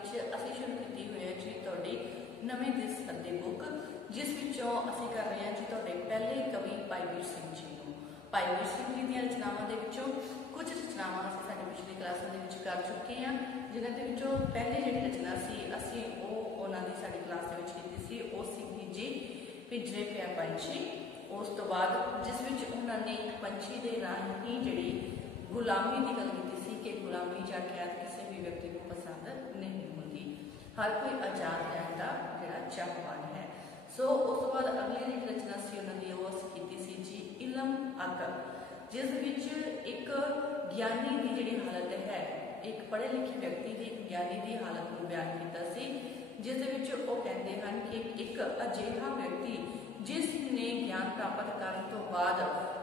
असीं शुरू की हुई है जी तुहाडी नवीं दिस अद्धी बुक, जिस विचों असीं कर रहे हैं जी तुहाडे पहले कवि भाई वीर सिंह जी नूं। भाई वीर सिंह जी दी रचनावां दे विचों कुछ रचनावां असीं साडी पिछली क्लासां दे विच कर चुके हैं, जिन्हां दे विचों पहली जिहड़ी रचना सी असीं उन्हां दी साडी क्लास दे विच कीती सी, ओ सी जी पिंजरे पिया पंछी। उस तो बाद जिस विच उन्होंने एक पंछी के राही जिहड़ी गुलामी की गल की सी कि गुलामी या कैद किसी भी व्यक्ति को पसंद नहीं होती, हर कोई आजाद रहने का जिहड़ा चाहवान है। सो उस तो बाद अगली जी रचना सी उन्होंने वो की सी जी इलम अकल, जिस विच एक ज्ञानी की जिहड़ी हालत है, एक पढ़े लिखे व्यक्ति की एक ज्ञानी की हालत को बयान किया सी, जिस विच वो कहते हैं कि एक अजिहा व्यक्ति जिसने ज्ञान प्राप्त करने तो बाद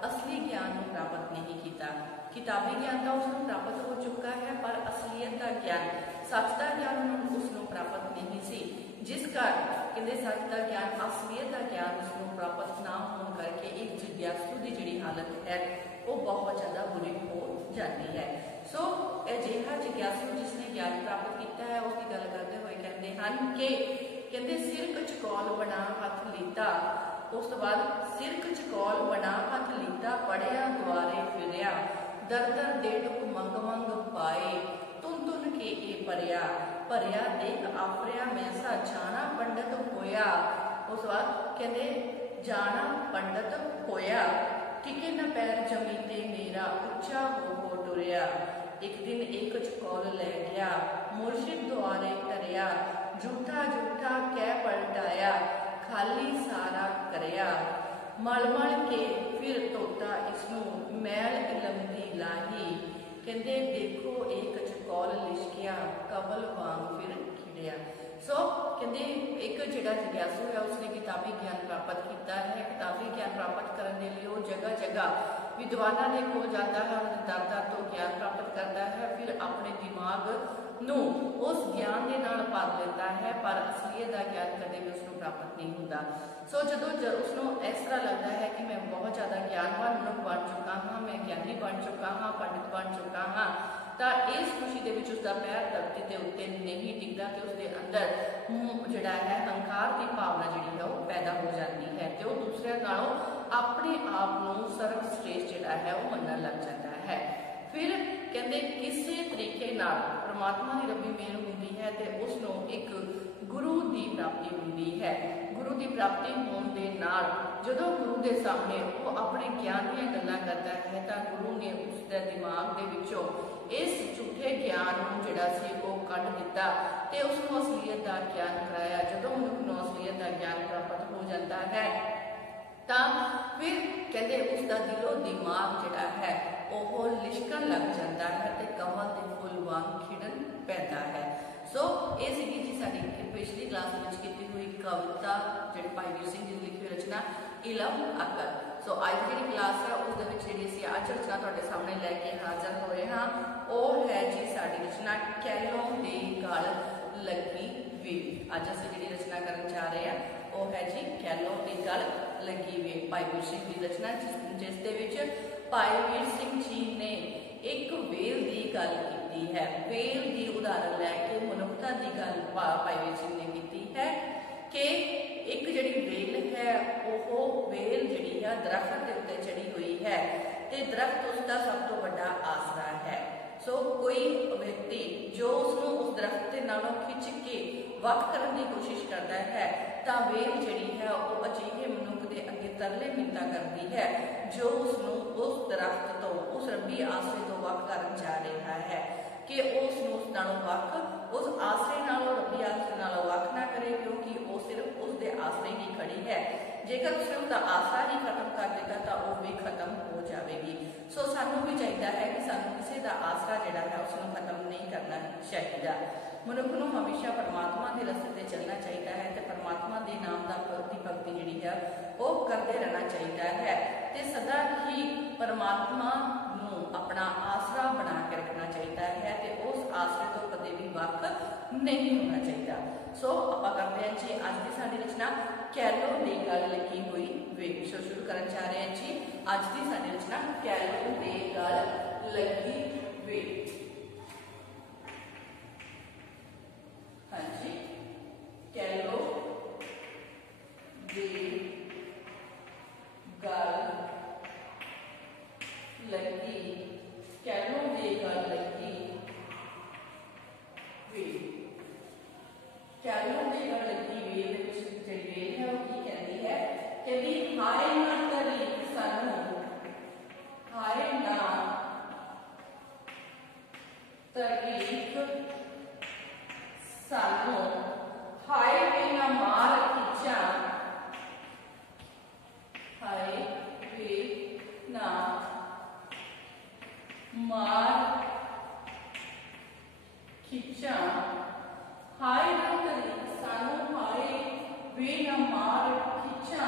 असली ज्ञान को प्राप्त नहीं किया। किताबी ज्ञान तो उसको प्राप्त हो चुका है, पर असलीयत का ज्ञान, सच का ज्ञान उसको प्राप्त नहीं सी, जिस कारण कहते सच का ज्ञान, असलीयत का ज्ञान उसको प्राप्त ना होने करके एक जिज्ञासु की जिहड़ी हालत है वो बहुत ज़्यादा बुरी हो जाती है। सो अजिहा जिज्ञासु जिसने ज्ञान प्राप्त किया है उसकी गल करते हुए कहते हैं कि कहते सिर कचकौल बना हथ लीता, उस तो बाद सिर कचकौल बना हथ लीता, पढ़िया द्वारे फिरिया, दर दर दे टुक मंग मंग पाए, तुन तुन के ए परिया, परिया देख आफरिया मैसा जाना पंडित होया। उस बाद कहते जाना पंडित होया, टिके न पैर जमी ते मेरा उच्चा हो टुरिया, एक दिन एक कचकौल ले गया, मुर्शिद द्वारे टरिया, झूठा झूठा कै पलटाया, खाली सारा करया, मल मल के फिर धोता इसनू, मैल इलम दी लाही, कहते देखो एक कचकौल लिशकिया, कवल वांग फिर खिड़िया। सो कहते एक जिहड़ा जिज्ञासु है उसने किताबी ज्ञान प्राप्त किया है, किताबी ज्ञान प्राप्त करने के लिए वो जगह जगह विद्वाना के कोल जाता है, दर दर तो ज्ञान प्राप्त करता है, फिर अपने दिमाग नूं उस ज्ञान के नाल भर लेता है, पर असलीयत का ज्ञान कदे भी उसको प्राप्त नहीं होता। सो जदों उसको इस तरह लगता है कि मैं बहुत ज़्यादा ज्ञानवान मनुष्य बन चुका हाँ, मैं ज्ञानी बन चुका हाँ, पंडित बन चुका हाँ, तो इस खुशी के उसका पैर धरती के उत्ते नहीं टिकता, तो उसके अंदर जिहड़ा है अहंकार की भावना जिहड़ी है वो पैदा हो जाती है, तो दूसरे नालों अपने आप को सर्वश्रेष्ठ जिहड़ा है वो मनन लग जाता है। फिर कहते किसी तरीके नाल परमात्मा की रब्बी मेहर होती है तो उसनों एक गुरु की प्राप्ति होती है। गुरु की प्राप्ति होने के नाल जदों गुरु के सामने वो अपने ज्ञान दी गल्लां करता है तो गुरु ने उसके दिमाग के विचों इस झूठे ज्ञान को जिहड़ा सी वो कढ दिता ते उसनों असलीयत का ज्ञान कराया। जदों मनुख नूं असलीयत का ज्ञान प्राप्त हो जाता है तो फिर कहते उसका दिलो दिमाग जिहड़ा है वो लिशकन लग जाता है तो कमल के फुल वांग खिड़न पैदा है। सो ये सी जी साडी पिछली क्लास में की हुई कविता जिहड़ी भाई वीर सिंह जी की लिखी हुई रचना इलम अकल। सो अज की क्लास है उस जी अज रचना तुहाडे सामने लैके हाजिर होए हाँ, वो है जी साडी रचना कैलों दे गल लगी वे। अज असीं जिहड़ी रचना करन जा रहे हैं वो है जी कैलों दे गल लगी वे, भाई वीर सिंह की रचना जिस दे विच भाई वीर सिंह जी ने एक वेल की गल की है। वेल की उदाहरण लैके मनुखता की गल भाई वीर सिंह ने की है कि एक जिहड़ी वेल है वो वेल जिहड़ी है दरख्त के उत्ते चढ़ी हुई है तो दरख्त उसका सब तो बड़ा आसरा है। सो कोई व्यक्ति जो उसनों उस दरख्त के नालों खिंच के वख करने की कोशिश करता है तो वेल जिहड़ी है वो अजिहे मनुख के अगे तरले मिन्नतां करती है जो उसनों उस दरख्त तो उस रब्बी आसरे तो वख करन जा रहा है कि उसनों उस नालों वख उस आसरे नालों रब्बी आसरे नालों वख ना करे, क्योंकि वो सिर्फ उसके आसरे ही खड़ी है। जेकर उसने उसका आसरा ही खत्म कर देगा तो वो भी खत्म हो जाएगी। सो सानू भी चाहिए है कि सानू किसी का आसरा जिहड़ा है उसनों खत्म नहीं करना चाहिए। मनुख नूं हमेशा परमात्मा के रस्ते ते चलना चाहिए है तो परमात्मा के नाम की भगती जिहड़ी है वो करते रहना चाहिए है तो सदा ही परमात्मा नूं अपना आसरा बना के रखना चाहिए है तो उस आसरे तो कदे भी वख नहीं होना चाहिए। सो आपां करते हैं जी अज की साडी रचना कैलों दे गल लगी हुई वे। सो शुरू करन जा रहे हैं जी अज की साडी रचना कैलों दे गल लगी वे। कैलो दे गल लगी वेल दे विच जिहड़ी वेल है वो की कहती है, कहती हाय ना तरीक सानू, हाय ना तरीक सानू, हाय वे ना मार खिंचा, हाय वे ना मार खिंचा, हाय ना तरीक सानू, हाय वे ना मार खिंचा,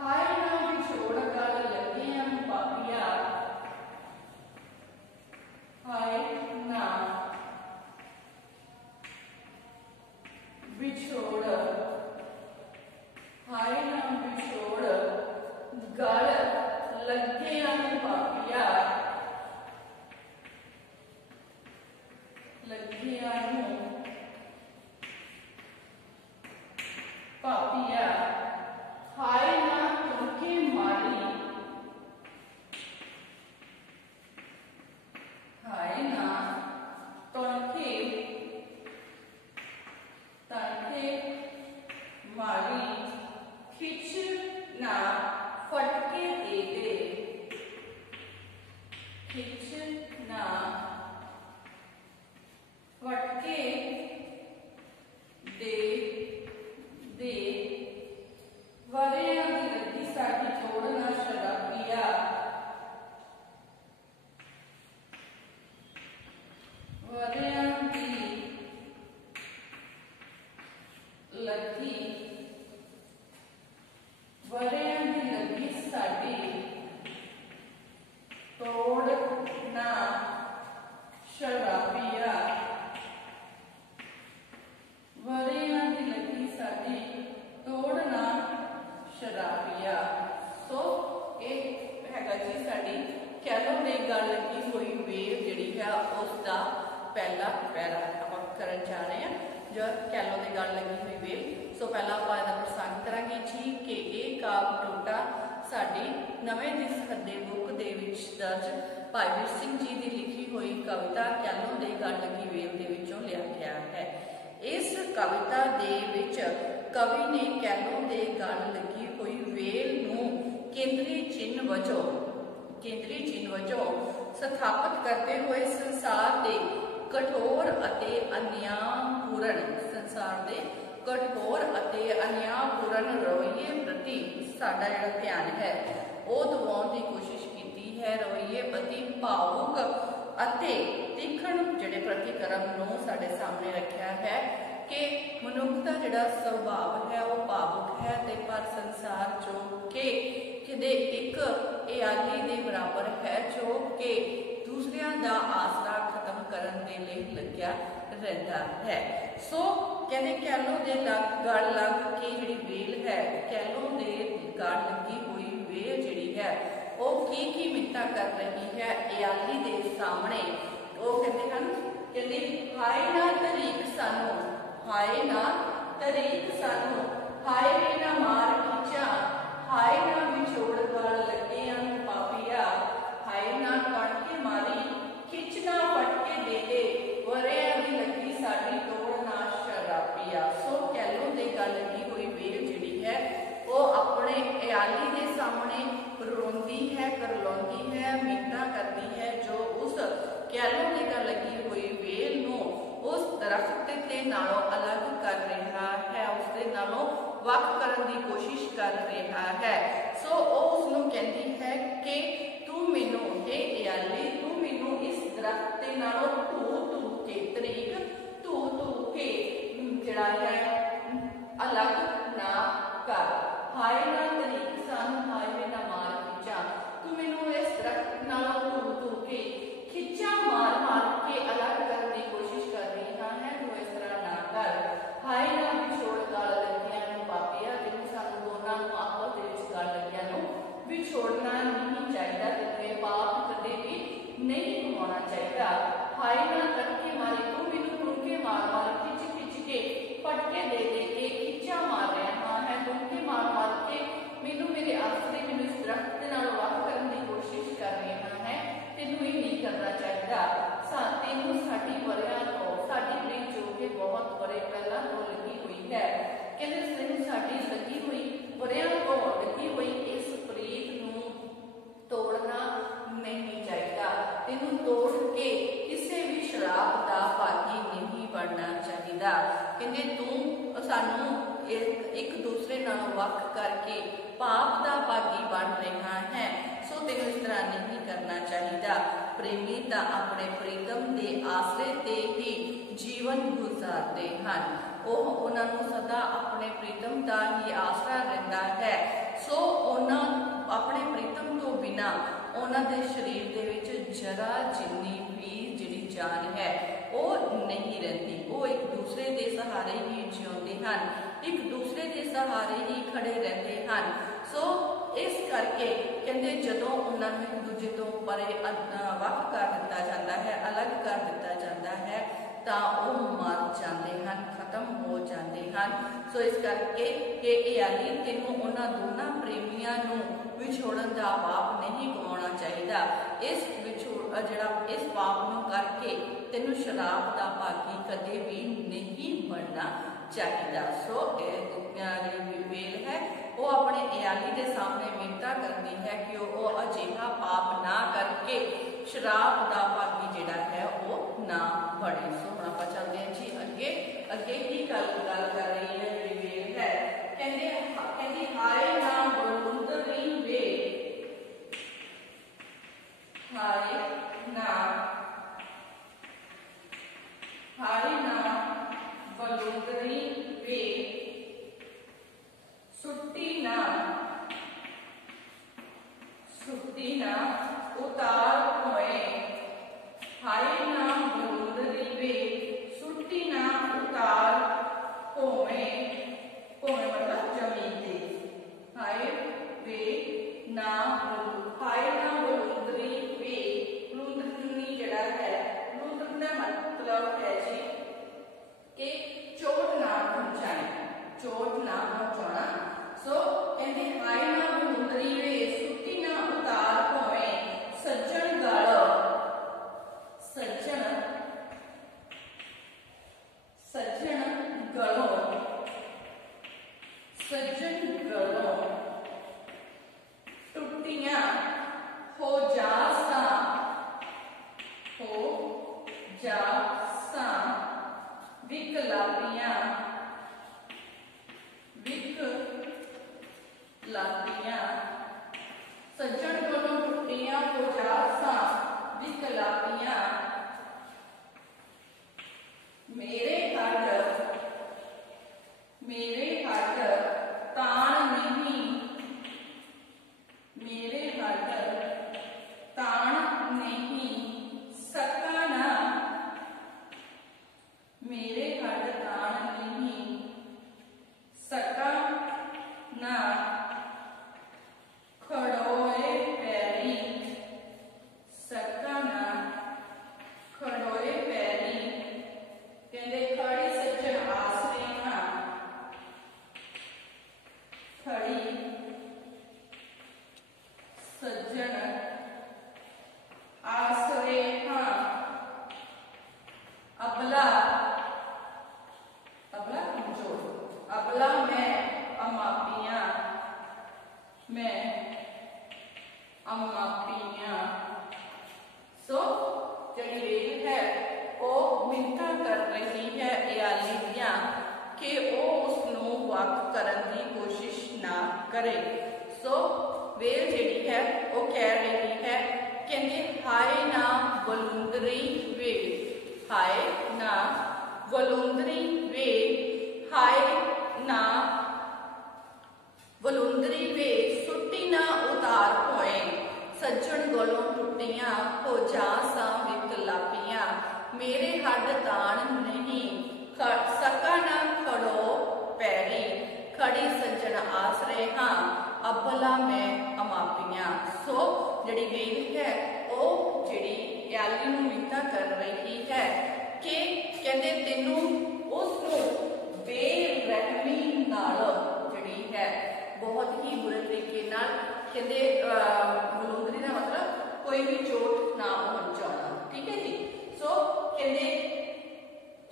हाय ना विछोड़ गल लगे हम पापिया, हाय ना विछोड़, हाय ना विछोड़ गल लगे हम पापिया, लगे हम पापिया, हाय ना तुमके मारी, हाय ना तुमके मारी, खिंच ना फटके दे दे, खिंच ना फटके दे दे, वरियां दी लगी साडी छोड़ ना शराबिया, वरियां दी लगी, वरियां दी लगी साडी तोड़ ना शराबिया, वरियां दी लगी साडी तोड़ ना शराबिया। सो ये हैगा जी साडी कैलो दे गल लगी हुई वेल जिहड़ी है उसका पहला पैरा आपां करन जा रहे हैं, जो कैलो दे गल लगी हुई वेल। सो पहला आपां इहदा प्रसंग करांगे जी कि ये काव्य टोटा साडी नवें दिस हद्दे बुक दे विच दर्ज भाई वीर सिंह जी की लिखी हुई कविता कैलो दे गल लगी वेल दे विचों लिया गया है। इस कविता दे विच कवि ने कैलो दे गल लगी हुई वेल नूं केंद्री चिन्ह वजों स्थापित करते हुए संसार दे कठोर अते अन्यायपूर्ण रवैये प्रति साडा जिहड़ा ध्यान है वो दिवाउण दी कोशिश कीती है। रवैये प्रति भावुक अते तीखण जिहड़े प्रतिक्रम नूं साडे सामने रखिया है कि मनुख दा जिहड़ा सुभाव है वो भावुक है ते पर संसार जो कि किते एक इयाली दे बराबर है जो कि दूसरियां दा आसरा खत्म करन दे लई लग्या रहिंदा है। सो कहते कैलो दे गल लग के जिहड़ी वेल है, कैलो दे गल लगी हुई वेल जिहड़ी है वो की मिन्नतां कर रही है इयाली दे सामने। वो कहते हैं कहते हाय ना तरीक सानू, हाय ना तरीक सानू, हाय वे ना मार खिंचा, हाय ना विछोड़ गल लगे हम पापिया, हाय ना कणके मारी, खिंचना फटके दे दे, वरियां दी लगी साडी तोड़ ना शराबिया। सो कैलो दे गल लगी हुई वेल जिहड़ी है वो अपने इयाली दे सामने रोंदी है, करलाउंदी है, मिन्नतां करदी है जो उस कैलो दे गल लगी हुई वेल नूं उस दरख्त ते नालों अलग कर रहा है, उसदे नालों वख करन दी कोशिश कर रहा है। सो उसनूं कहंदी है कि तू मैनू हे इयाली, तू मैनू इस दरख्त ते नालों धू के तरीक धू के जिहड़ा है अलग ना कर, हाय ना तरीक सानू, हाय वे ना मार खिंचा, तू मैनू इस दरख्त नालों धू के खिंचा मार के अलग करने की कोशिश कर रही है, तू इस तरह ना कर, हाय ना विछोड़ गल लगियां नूं पापिया, जिन्हों सानू दोनों नूं आपस दे विच गल लगियां नूं विछोड़ना नहीं चाहिए, ते पाप कदे भी नहीं कमाना चाहिए। हाय ना कणके मारी, तू मैनू कुणके मार खिच है। कहते तैनूं साडी लगी हुई वरियां तो लगी हुई इस प्रीत नूं तोड़ना नहीं चाहिए। तैनूं तोड़ के किसी भी शराब का भागी नहीं बनना चाहिए। कहते तू सानू एक दूसरे नालों वख करके पाप का भागी बन रहा है, सो तेन इस तरह नहीं करना चाहिए। प्रेमी तो अपने प्रीतम के आसरे ते ही जीवन गुजारते हैं, उन्होंने सदा अपने प्रीतम का ही आसरा रहता है। सो उन्होंने अपने प्रीतम तो बिना उन्होंने शरीर के विच जरा जिन्नी भी जिहड़ी जान है वो नहीं रहती। वो एक दूसरे के सहारे ही जिउंदे हैं, एक दूसरे के सहारे ही खड़े रहते हैं। सो इस करके कहते जदों उन्होंने एक दूजे तो परे वख कर दिता जाता है, अलग कर दिता जाता है, तो वो मर जाते हैं, खत्म हो जाते हैं। सो इस करके कि याली तेनों उन्होंने दोनों प्रेमियों नूं विछोड़न का पाप नहीं कमाना चाहिए। इस पाप नूं करके तेनों शराब का भागी कदे भी नहीं बनना चाहिए। सो वेल है वो अपने इयाली के सामने मिन्नतां करती है कि वो अजिहा पाप ना करके शराब का भागी जिहड़ा है वो ना बने। सो हुण आपां चलदे हां जी अगे अगे की गल कर रही है वेल है। कहंदी हाय ना बलुंदरी वे, हाय ना बलुंदरी वे, सुट्टी ना उतार होए। हाय ना बलुंदरी वे, सुट्टी ना उतार होए। होए मतलब जमीन पे। हाय वे ना बलुंदरी वे, बलुंदरी जड़ा है, बलुंदरी का मतलब है जी कि चोट ना पहुंचाए, चोट ना पहुंचाना। सो कहते हाय ना बलुंदरी वे, सुट्टी ना उतार होए। सज्जन गल, सज्जन गलो, सज्जन गलो टुटियां हो जासा, विकलापियां सज्जन गलो टुटियां हो जासा विकलापियां। मेरे हट तान नहीं, मेरे हट तान नहीं सका ना, मेरे हट तान नहीं सका ना। खड़ोए पैरी, सका ना खड़ोए पैरी। कहते खड़ी सज्जन आसरे हाँ, खड़ी सज्जन आसरे हाँ। अबला कमजोर, अबला मैं अमापियां, मैं अमापियां। सो जड़ी वेल है वो मिन्नतां कर रही है इयाली दियां कि वो उसनूं वख करन दी कोशिश ना करे। सो वेल जिहड़ी है वो कह रही है, कहंदी हाय ना बलुंदरी वे, हाय ना बलुंदरी वे, हाय ना बलुंदरी वे, सुट्टी ना उतार होए। सज्जन गलों टुटियां हो जासा विकलापियां। मेरे हड तान नहीं सका ना खड़ो पैरी। खड़ी सज्जन आसरे हाँ, अबला मैं अमापियां। सो जड़ी वेल है वो जड़ी इयाली नूं मिन्नतां कर रही है कि कहंदे तैनूं उसनूं बेरहमी नाल जड़ी है बहुत ही बुरे तरीके नाल कहंदे बलुंदरी का मतलब कोई भी चोट ना पहुंचाना। ठीक है जी। सो कहंदे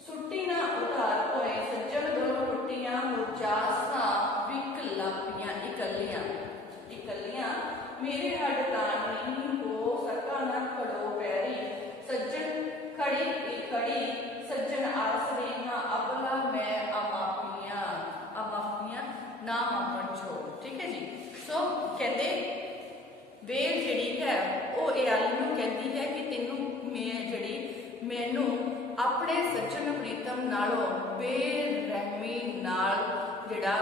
सुट्टी ना उतार होए। सज्जन गलों टुटियां सज्जन प्रीतम नालों बेरहमी नाल जिहड़ा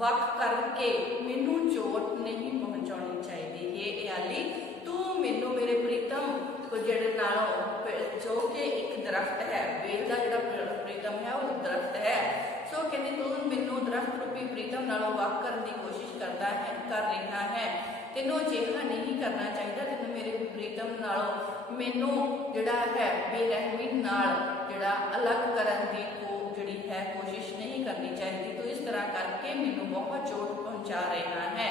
वख करके मैनू चोट नहीं पहुँचानी चाहिए। ये इयाली तू मैनू मेरे प्रीतम जिहड़े नालों जो कि एक दरख्त है, वेल का जिहड़ा प्रीतम है वो दरख्त है। सो कहते तू मैनू दरख्त रूपी प्रीतम नालों वख करने की कोशिश कर रहा है। तेनों अजिहा नहीं करना चाहिए। तेनों मेरे प्रीतम नालों मैनू जिहड़ा है बेरहमी नाल जिहड़ा अलग करन दी जिहड़ी है कोशिश नहीं करनी चाहिए। तो इस तरह करके मैनू बहुत चोट पहुँचा रहा है।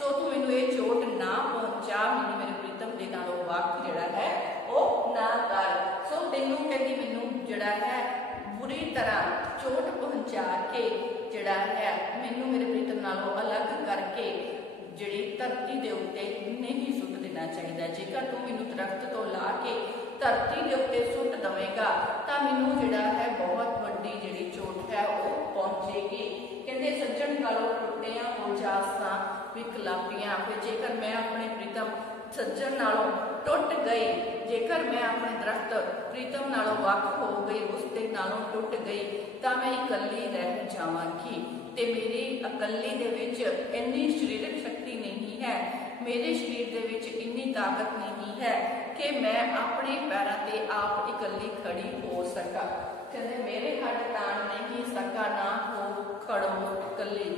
सो तू मैनू ये चोट ना पहुँचा, मैनू मेरे प्रीतम दे नालों वख जिहड़ा है वो ना कर। सो तेनू कहती मैनू जिहड़ा है बुरी तरह चोट पहुँचा के जिहड़ा है मैनू मेरे प्रीतम नालों अलग करके जिहड़ी धरती दे उत्ते नहीं सुट देना चाहिए। जेकर तू मैनू दरख्त तो ला के धरती के उत्ते सुट देवेगा तो मैनू जिहड़ा है बहुत वड्डी जिहड़ी चोट है वो पहुँचेगी। कहते सज्जन नालों टुटिया हो जासां विकलापियां। फिर जेकर मैं अपने प्रीतम सज्जन नालों टुट गई, जेकर मैं अपने दरख्त प्रीतम नालों वख हो गई, उसके नालों टुट गई तो मैं इकल्ली रह जावांगी। ते मेरी इकल्ली दे विच इन्नी शरीरक शक्ति नहीं है, मेरे शरीर दे विच इन्नी ताकत नहीं है कि मैं अपने पैरों ते आप इकल्ली खड़ी हो सका। कहते मेरे हड्ड तान नहीं सका ना हो खड़ो इकल्ली।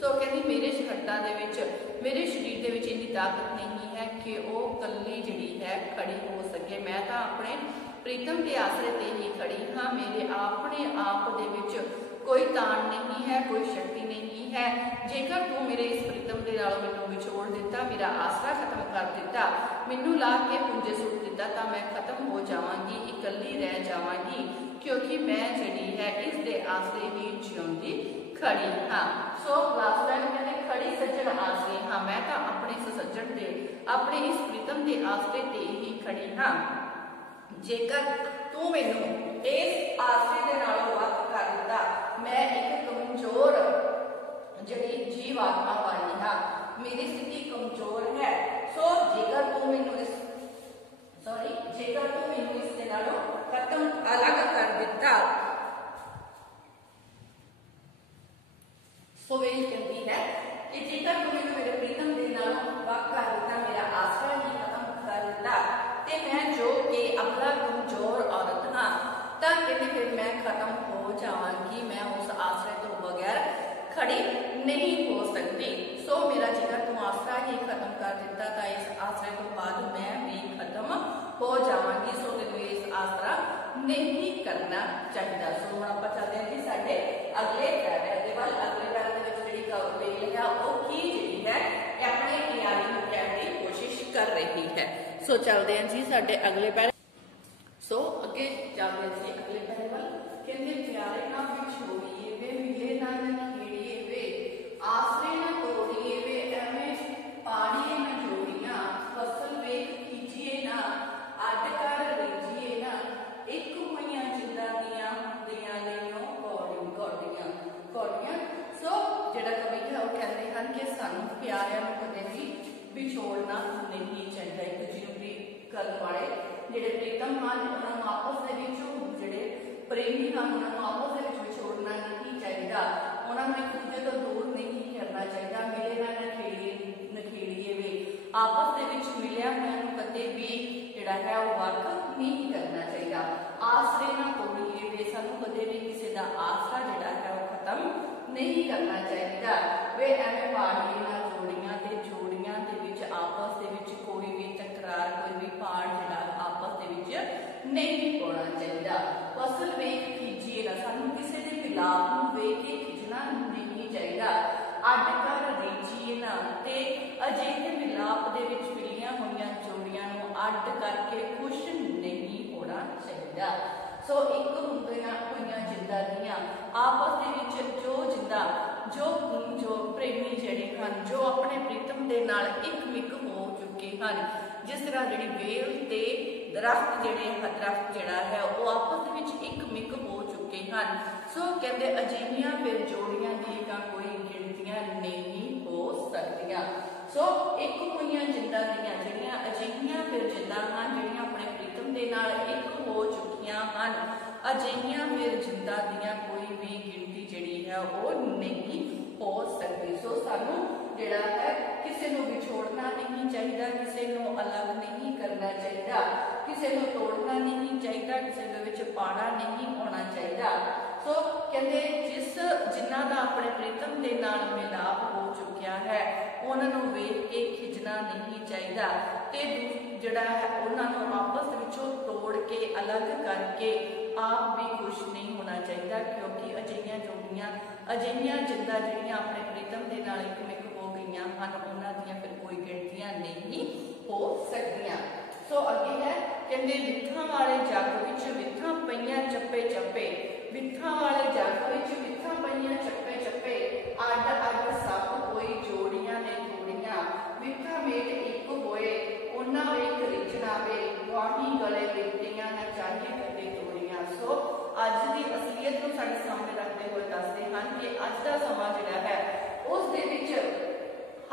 सो कहती मेरे हड्डां दे विच मेरे शरीर दे विच इन्नी ताकत नहीं है कि वो कल्ली जिहड़ी है खड़ी हो सके। मैं तो अपने प्रीतम के आसरे ते ही खड़ी हाँ। मेरे अपने आप दे विच कोई तान नहीं है, कोई शक्ति नहीं है। जेकर तू मेरे इस प्रीतम के नालों मैनू विछोड़ दिता, मेरा आसरा खत्म कर दिता, मैनू ला के पुंजे सुट दिता तो मैं खत्म हो जावांगी, इकल्ली रह जावांगी, क्योंकि मैं जिहड़ी है इस दे आसरे ही जिउंदी खड़ी हाँ। सो लास्ट लाइन कहते खड़ी सज्जन आसरे हाँ। मैं तो अपने इस सज्जन दे अपने इस प्रीतम के आसरे ते ही खड़ी हाँ। जेकर तू मैनू इस आसरे दे नालों वख कर दिता, मैं एक कमजोर जिहड़ी जीव आत्मा वाली हाँ, मेरी स्थिति कमजोर है। सो जेकर तू मैनू इस दे नालों खत्म अलग कर दिता। सो वे कहती है कि जेकर तू मैनू मेरे प्रीतम दे नालों वख कर दिता, मेरा आसरा ही खत्म कर दिता, ते मैं जो कि अबला कमजोर औरत हाँ, तो कहते फिर मैं खत्म हो जावांगी, मैं उस आसरे तो बगैर खड़ी नहीं हो सकती। सो मेरा जेकर तू आसरा ही खत्म कर दिता तो इस आसरे तो बाद मैं भी खत्म हो जावांगी। सो तेनू इस आसरा नहीं करना चाहिए। सो हुण आपां चलदे हां जी साडे अगले पैरे दे वल। अगले पैरे दे विच जिहड़ी वेल है वो की जिहड़ी है अपने इयाली नूं कहण दी कोशिश कर रही है। सो चलदे हां जी साडे अगले पैरे। सो अगे चलदे जी अगले पैरे वल। कहंदे प्यारे ना विछोड़िए वे, मिले ना नखेड़िए वे, आसरे ना तोड़िए वे, एवें पाड़िए ना जोड़ियां, फसल वेख खींचिए ना, अड कर रीझिए ना, एक होइयां जिंदा दियां हुंदियां नैनों कौड़ियां कौड़ियां। सो जिहड़ा कवि है वो कहते हैं कि सानू प्यारिਆਂ ਨੂੰ कदे भी विछोड़ना नहीं चाहिए। एक दूजे की गल वाले जिहड़े प्रीतम ਹਨ ਉਹਨਾਂ ਨੂੰ आपस ਦੇ ਵਿੱਚ ਜਿਹੜੇ ਪ੍ਰੇਮੀ ਹਨ ਉਹਨਾਂ ਨੂੰ आपस ਦੇ ਵਿੱਚ ਵਿਛੋੜਨਾ नहीं चाहिए, ਉਹਨਾਂ ਨੂੰ ਇੱਕ ਦੂਜੇ ਤੋਂ दूर नहीं करना चाहिए। मिले ना नखेड़िए वे, आपस ਦੇ ਵਿੱਚ ਮਿਲਿਆ ਹੋਇਆਂ ਨੂੰ कदे भी ਜਿਹੜਾ है वो वख नहीं करना चाहिए। आसरे ना तोड़िए वे, सानू कदे भी किसी का आसरा ਜਿਹੜਾ है वो खत्म नहीं करना चाहिए। वे एवें पाड़िए ना जोड़ियां ते जोड़ियां दे विच आपस दे विच कोई भी तकरार कोई भी पाड़ जिहड़ा आपस दे विच नहीं पाउणा चाहिए। फसल वेख खींचिए ना, सानू किसी के मिलाप नूं वेख के खिंचना नहीं चाहिए। अड कर रीझिए ना, ते अजिहे मिलाप दे विच मिलियां होईयां जोड़ियां नूं अड करके खुश नहीं होना चाहिए। सो एक हुंदियां होईयां जिंदा दियां आपस दे विच जो जिंदा जो प्रेमी जिहड़े हन जो अपने प्रीतम दे नाल इकमिक हो चुके हैं, जिस तरह जिहड़ी वेल ते दरख्त जिहड़ा है वो आपस दे विच इकमिक हो चुके हैं। सो कहते अजिहियां फिर जोड़ियां दी कोई गिनतियां नहीं हो सकदियां। सो एक होईयां जिंदा दियां जिहड़ियां अजिहियां फिर जिंदा हन जिहड़ियां अपने प्रीतम दे नाल इक हो चुकियां हन, ਅਜਿਹੀਆਂ ਫਿਰ ਜਿੰਦਾਂ ਦੀਆਂ ਕੋਈ ਵੀ ਗਿਣਤੀ ਜਿਹੜੀ ਹੈ ਉਹ ਨਹੀਂ ਹੋ ਸਕਦੀ। ਸੋ ਸਾਨੂੰ ਜਿਹੜਾ ਹੈ ਕਿਸੇ ਨੂੰ ਵਿਛੋੜਨਾ ਨਹੀਂ ਚਾਹੀਦਾ, ਕਿਸੇ ਨੂੰ ਅਲੱਗ ਨਹੀਂ ਕਰਨਾ ਚਾਹੀਦਾ, ਕਿਸੇ ਨੂੰ ਤੋੜਨਾ ਨਹੀਂ ਚਾਹੀਦਾ, ਕਿਸੇ ਦੇ ਵਿੱਚ ਪਾੜਾ ਨਹੀਂ ਹੋਣਾ ਚਾਹੀਦਾ। ਸੋ ਕਹਿੰਦੇ ਜਿਨ੍ਹਾਂ ਦਾ ਆਪਣੇ ਪ੍ਰੀਤਮ ਦੇ ਨਾਲ ਮਿਲਾਪ ਹੋ ਚੁੱਕਿਆ ਹੈ ਉਹਨਾਂ ਨੂੰ ਵੇਖ ਕੇ ਖਿਜਣਾ ਨਹੀਂ ਚਾਹੀਦਾ ਤੇ ਜਿਹੜਾ ਹੈ ਉਹਨਾਂ ਨੂੰ ਆਪਸ ਵਿੱਚੋਂ ਤੋੜ ਕੇ ਅਲੱਗ ਕਰਕੇ ਆਪ ਵੀ ਖੁਸ਼ ਨਹੀਂ ਹੋਣਾ ਚਾਹੀਦਾ, ਕਿਉਂਕਿ ਅਜਿਹੀਆਂ ਜੋੜੀਆਂ ਅਜਿਹੀਆਂ ਜਿੰਦਾਂ ਜਿਹੜੀਆਂ ਆਪਣੇ ਪ੍ਰੀਤਮ ਦੇ ਨਾਲ ਇੱਕ ਹੋ ਗਈਆਂ ਹਨ ਉਹਨਾਂ ਦੀਆਂ ਫਿਰ ਕੋਈ ਗਿਣਤੀਆਂ ਨਹੀਂ ਹੋ ਸਕਦੀਆਂ। ਸੋ ਅੱਗੇ ਹੈ ਕਹਿੰਦੇ ਵਿੱਥਾਂ ਵਾਲੇ ਜੱਗ ਵਿੱਚ ਵਿੱਥਾਂ ਪਈਆਂ ਚੱਪੇ ਚੱਪੇ, ਵਿੱਥਾਂ ਵਾਲੇ ਜੱਗ ਵਿੱਚ ਵਿੱਥਾਂ ਪਈਆਂ ਚੱਪੇ ਚੱਪੇ, ਅੱਡ ਅੱਡ ਸਭ ਕੋਈ ਜੋੜੀਆਂ ਨੇ ਤੋੜੀਆਂ, ਵਿੱਥਾਂ ਮੇਟ ਇੱਕ ਹੋਏ ਉਹਨਾਂ ਵੇਖ ਰਿਚਣਾ ਵੇ, ਵਾਹੀ ਗਲੇ ਲਿਪਟੀਆਂ ਨਾ ਚਾਹੀ ਕਦੇ ਤੋੜੀਆਂ। ਸੋ ਅੱਜ ਦੀ ਅਸਲੀਅਤ ਨੂੰ ਸਾਡੇ ਸਾਹਮਣੇ ਰੱਖਦੇ ਹੋਏ ਦੱਸਦੇ ਹਨ ਕਿ ਅੱਜ ਦਾ ਸਮਾਂ ਜਿਹੜਾ ਹੈ ਉਸ ਦੇ ਵਿੱਚ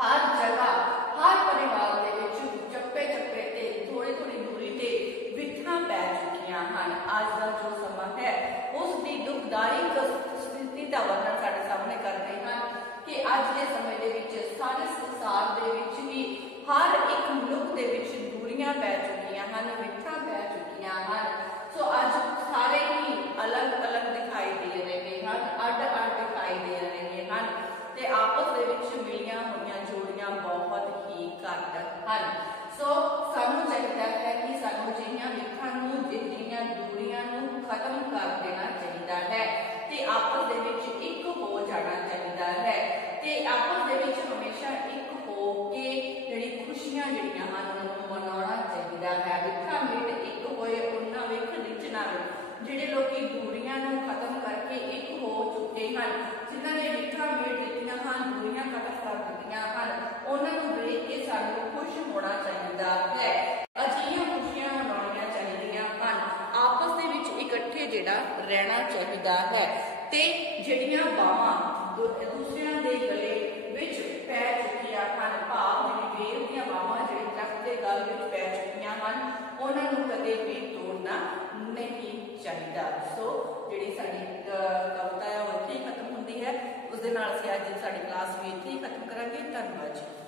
ਹਰ ਜਗ੍ਹਾ ਹਰ ਪਰਿਵਾਰ ਦੇ ਵਿੱਚ ਚੱਪੇ ਚੱਪੇ ਤੇ ਥੋੜੀ ਥੋੜੀ ਦੂਰੀ ਤੇ ਵਿੱਥਾਂ ਪੈ ਚੁੱਕੀਆਂ ਹਨ। ਅੱਜ ਦਾ ਜੋ ਸਮਾਂ ਹੈ ਉਸ ਦੀ ਦੁਖਦਾਇਕ ਸਥਿਤੀ ਦਾ ਵਰਣਨ ਸਾਡੇ ਸਾਹਮਣੇ ਕਰਦੇ ਹਨ ਕਿ ਅੱਜ ਦੇ ਸਮੇਂ ਦੇ ਵਿੱਚ ਸਾਰੇ ਸੰਸਾਰ ਦੇ ਵਿੱਚ ਹੀ ਹਰ ਇੱਕ ਮਨੁੱਖ ਦੇ ਵਿੱਚ ਦੂਰੀਆਂ ਪੈ ਚੁੱਕੀਆਂ ਹਨ, ਵਿੱਥਾਂ ਪੈ ਚੁੱਕੀਆਂ ਹਨ। ਸੋ ਅੱਜ ਸਾਰੇ ਹੀ ਅਲੱਗ-ਅਲੱਗ ਦਿਖਾਈ ਦੇ ਰਹੇ ਹਨ, ਅੱਡ-ਅੱਡ ਦਿਖਾਈ ਦੇ ਰਹੇ ਹਨ ਤੇ ਆਪਸ ਦੇ ਵਿੱਚ ਮਿਲੀਆਂ ਹੋਈਆਂ ਜੋੜੀਆਂ ਬਹੁਤ ਹੀ ਘੱਟ ਹਨ। ਸੋ ਸਾਨੂੰ ਚਾਹੀਦਾ ਹੈ ਕਿ ਸਾਨੂੰ ਅਜਿਹੀਆਂ ਵਿੱਥਾਂ ਨੂੰ, ਅਜਿਹੀਆਂ ਦੂਰੀਆਂ ਨੂੰ ਖਤਮ ਕਰ ਦੇਣਾ ਚਾਹੀਦਾ ਹੈ ਤੇ ਆਪਸ ਦੇ ਵਿੱਚ ਇੱਕ ਹੋ ਜਾਣਾ ਚਾਹੀਦਾ ਹੈ ਤੇ ਆਪਸ ਦੇ ਵਿੱਚ ਹਮੇਸ਼ਾ ਇੱਕ ਹੋ ਕੇ ਜਿਹੜੀ ਖੁਸ਼ੀਆਂ ਜਿਹੜੀਆਂ ਹਨ ਉਹਨਾਂ ਨੂੰ ਮਨਾਉਣਾ ਚਾਹੀਦਾ ਹੈ। ਵਿੱਥਾਂ ਮੇਟ ਇੱਕ ਹੋਏ ਉਹਨਾਂ ਵੇਖ ਰਿਚਣਾ ਵੇ, ਜਿਹੜੇ ਲੋਕੀ ਦੂਰੀਆਂ ਨੂੰ ਖਤਮ ਕਰਕੇ ਇੱਕ ਹੋ ਚੁੱਕੇ ਹਨ, ਜਿਨ੍ਹਾਂ ਨੇ ਵਿੱਥਾਂ ਮੇਟ ਦਿੱਤੀਆਂ ਹਨ, ਦੂਰੀਆਂ ਖਤਮ ਕਰ ਦਿੱਤੀਆਂ ਹਨ, ਉਹਨਾਂ ਨੂੰ ਵੇਖ ਕੇ ਸਾਨੂੰ ਖੁਸ਼ ਹੋਣਾ ਚਾਹੀਦਾ ਹੈ। ਅਜਿਹੀਆਂ ਖੁਸ਼ੀਆਂ ਮਨਾਉਣੀਆਂ ਚਾਹੀਦੀਆਂ ਹਨ, ਆਪਸ ਦੇ ਵਿੱਚ ਇਕੱਠੇ ਜਿਹੜਾ ਰਹਿਣਾ ਚਾਹੀਦਾ ਹੈ ਤੇ ਜਿਹੜੀਆਂ ਬਾਹਾਂ ਦੂਸਰਿਆਂ ਦੇ ਗਲੇ ਵਿੱਚ ਪੈ ਚੁੱਕੀਆਂ ਹਨ, ਭਾਵ ਜਿਹੜੀ ਵੇਲ ਦੀਆਂ ਬਾਹਾਂ ਜਿਹੜੇ ਦਰਖਤ ਦੇ ਗਲ ਵਿੱਚ ਪੈ ਚੁੱਕੀਆਂ ਹਨ ਉਹਨਾਂ ਨੂੰ ਕਦੇ ਵੀ ਤੋੜਨਾ ਨਹੀਂ ਚਾਹੀਦਾ। ਸੋ ਜਿਹੜੀ ਸਾਡੀ ਕਵਿਤਾ ਹੈ ਉਹ ਇੱਥੇ ਹੀ ਖਤਮ ਹੁੰਦੀ ਹੈ। ਉਸ ਦੇ ਨਾਲ ਅਸੀਂ ਅੱਜ ਸਾਡੀ ਕਲਾਸ ਵੀ ਇੱਥੇ ਹੀ ਖਤਮ ਕਰਾਂਗੇ। ਧੰਨਵਾਦ ਜੀ।